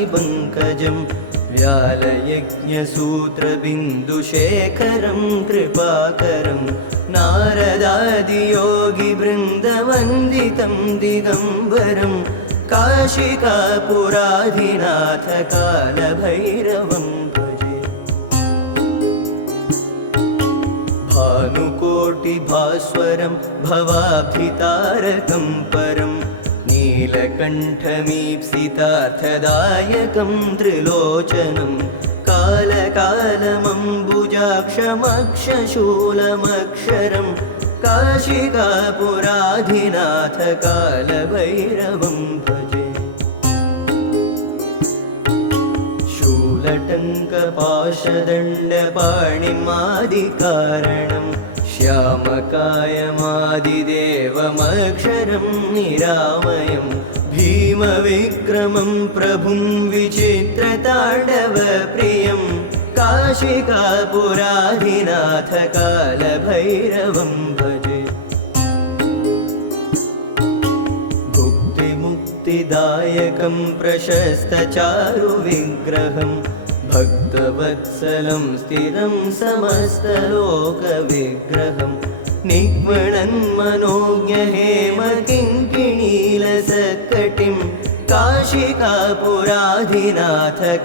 कान्तिपङ्कजं व्यालयज्ञसूत्रबिन्दुशेखरं कृपाकरं नारदादियोगिवृन्दवन्दितं दिगम्बरं काशिकापुराधिनाथ कालभैरवं भजे। भानुकोटिभास्वरं भवाब्धितारकं परं नीलकण्ठमीप्सितार्थदायकं त्रिलोचनं कालकालमम्बुजाक्षमक्षशूलमक्षरं काशिकापुराधिनाथ कालभैरवं भजे। शूलटङ्कपाशदण्डपाणिमादिकारणं श्यामकायमादिदेवमक्षरं निरामयं भीमविक्रमं प्रभुं विचित्रताण्डवप्रियं काशिकापुराधिनाथ कालभैरवं भजे। भुक्तिमुक्तिदायकं प्रशस्तचारुविग्रहं भक्तवत्सलं स्थिरं समस्तलोकविग्रहं निग्मणन्मनोज्ञहेमकिङ्किणीलसत्कटिं काशिकापुराधिनाथ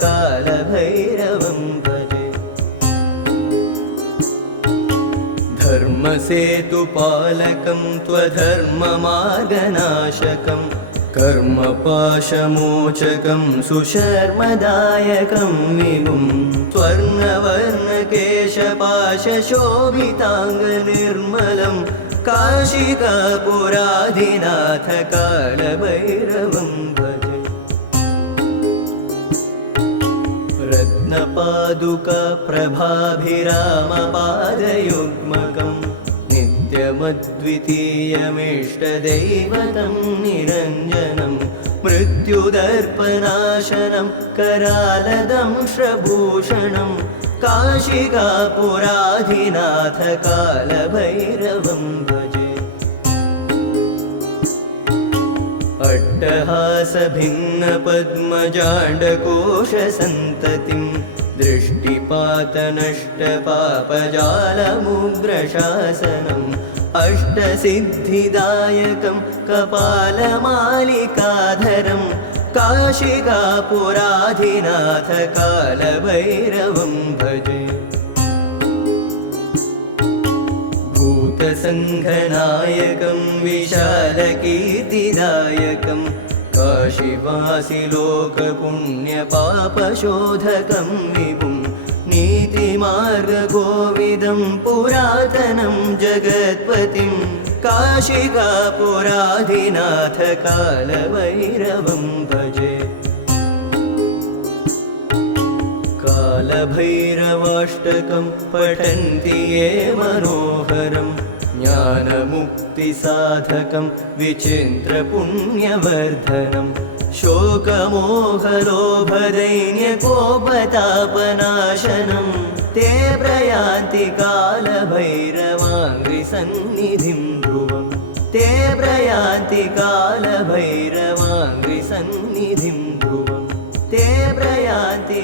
कालभैरवं भजे। धर्मसेतुपालकं त्वधर्ममार्गनाशकं कर्मपाशमोचकं सुशर्मदायकं विभुं स्वर्णवर्णकेशपाशशोभिताङ्गनिर्मलं काशिकापुराधिनाथ कालभैरवं भजे। रत्नपादुकाप्रभाभिरामपादयुग्मकं नित्यमद्वितीयमिष्टदैवतं निरञ्जनं मृत्युदर्पनाशनं करालदंश्रभूषणं काशिकापुराधिनाथ कालभैरवं भजे। अट्टहासभिन्नपद्मजाण्डकोशसन्ततिं दृष्टिपातनष्टपापजालमुग्रशासनम् अष्टसिद्धिदायकं कपालमालिकाधरं काशिकापुराधिनाथ कालभैरवं भजे। भूतसङ्घनायकं विशालकीर्तिदायकं काशीवासिलोकपुण्यपापशोधकं विभुं नीतिमार्गगोविदं पुरातनं जगत्पतिं काशिकापुराधिनाथ कालभैरवं भजे। कालभैरवाष्टकं पठन्ति ये मनोहरं ज्ञानमुक्तिसाधकं विचिन्त्रपुण्यवर्धनं शोकमोहलोभदैन्यकोपतापनाशनं ते प्रयान्ति कालभैरवाङ्घ्रिसन्निधिं ध्रुवं ते प्रयान्ति कालभैरवाङ्घ्रिसन्निधिं ध्रुवं ते प्रयान्ति